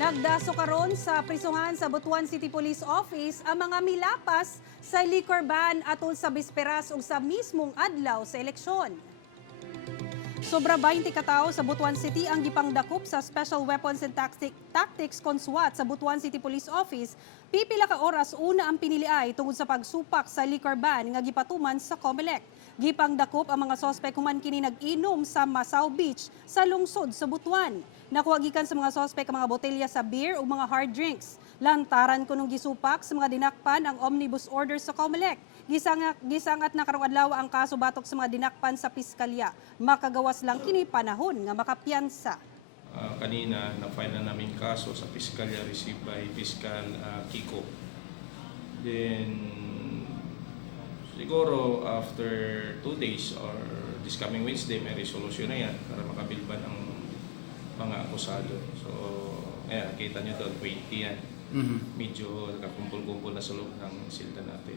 Nagdaso karon sa prisuhan sa Butuan City Police Office ang mga milapas sa liquor ban atol sa bisperas ug sa mismong adlaw sa eleksyon. Sobra 20 katao sa Butuan City ang gipangdakop sa Special Weapons and Tactics Conswat sa Butuan City Police Office. Pipila ka oras una ang piniliay tungod sa pagsupak sa liquor ban nga gipatuman sa COMELEC. Gipangdakop ang mga sospek human kini nag-inom sa Masao Beach sa lungsod sa Butuan. Nakuha gikan sa mga sospek ang mga botelya sa beer ug mga hard drinks. Lantaran kunong gisupak sa mga dinakpan ang omnibus order sa COMELEC. Gisangat na karong adlaw ang kaso batok sa mga dinakpan sa piskalya. Makagawas lang kini panahon nga makapiyansa. Kanina, na-file na namin kaso sa Piskalya received by Fiscal Kiko. Then, siguro after 2 days or this coming Wednesday, may resolution na yan para makabilban ang mga akusado. So, ayan, kita nyo doon, 20 yan. Medyo nakakumpul-kumpul na sa loob ng silda natin.